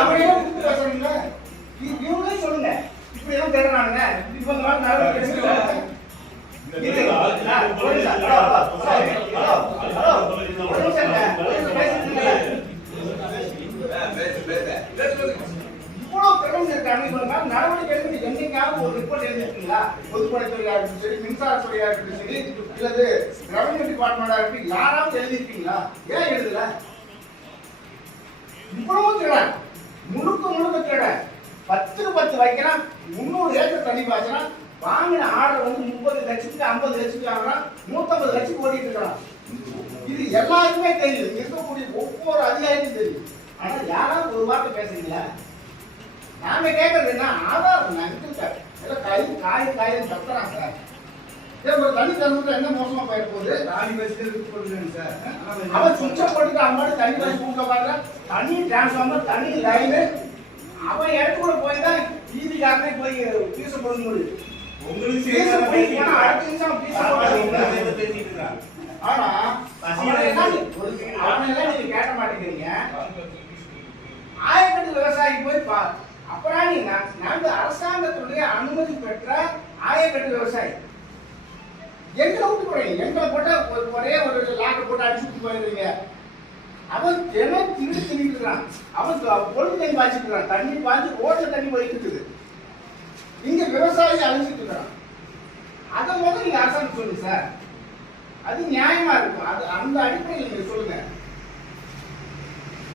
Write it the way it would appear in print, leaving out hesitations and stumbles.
அவனே பேசுறீங்க, இவங்களே சொல்லுங்க. இப்படி எல்லாம் தேடுறாங்க. இவங்க நடவடிக்கை என்னைக்காவது ஒரு ரிப்போர்ட் எழுதிருக்கீங்களா? பொதுப்பணித்துறையா இருக்கட்டும் சரி, மின்சாரத்துறையா இருக்கட்டும் சரி, இல்லது ரெவன்யூ டிபார்ட்மெண்டா இருக்கட்டும், யாராவது எழுதிருக்கீங்களா? ஏன் எழுதல? இவ்வளவு திருட, முழுக்க திருட. 10 வைக்கலாம், 300 ஏக்கர் தண்ணி பாய்ச்சனா வாங்கின ஆர்டர் வந்து 30 லட்சத்துக்கு 50 லட்சத்துக்கு வாங்குறான், 150 லட்சத்துக்கு ஓடிட்டு இருக்கான். இது எல்லாருக்குமே தெரியும், இருக்கக்கூடிய ஒவ்வொரு அதிகாரிக்கும் தெரியும். ஆனா யாராவது ஒரு வார்த்தை பேசுறீங்களா? நாம கேட்கறது என்ன? ஆதாரம் காய் கத்துறாங்க. ஒரு தண்ணி தரத்துல என்ன மோசமா போயிட போகுது? அவன் சுவிட்ச போட்டுட்டு அவன் தண்ணி வச்சு கூப்பிட பாருங்க. தண்ணி டிரான்ஸ்ஃபார்மர், தண்ணி லைனு, அவன் இடத்துக்குள்ள போய் தான் டிவிக்காரனே போய் பீச போட முடியும். அடுத்த நிமிஷம் பீச. ஆனா அவனெல்லாம் நீங்க கேட்க மாட்டேங்கிறீங்க. ஆயக்கட்டு விவசாயி போய் அப்புறம் நாங்க அரசாங்கத்துடைய அனுமதி பெற்ற ஆயக்கட்டு விவசாயி எங்களை விட்டு போறீங்க. எங்களை போட்டா ஒரே ஒரு லாக்கை போட்டு அடிச்சுட்டு போயிருவீங்க. அவன் தினம் திணிட்டு இருக்கான். அவன் பொழுது தண்ணி பாய்ச்சிட்டு இருக்கான். தண்ணி பாய்ச்சி ரோட்ல தண்ணி போயிட்டு இருக்குது. இங்க விவசாயி அழிஞ்சிட்டு இருக்கான். அதை முதல்ல நீங்க அரசாங்கம் சொல்லுங்க சார். அது நியாயமா இருக்கும். அது அந்த அடிப்படையில் நீங்க சொல்லுங்க.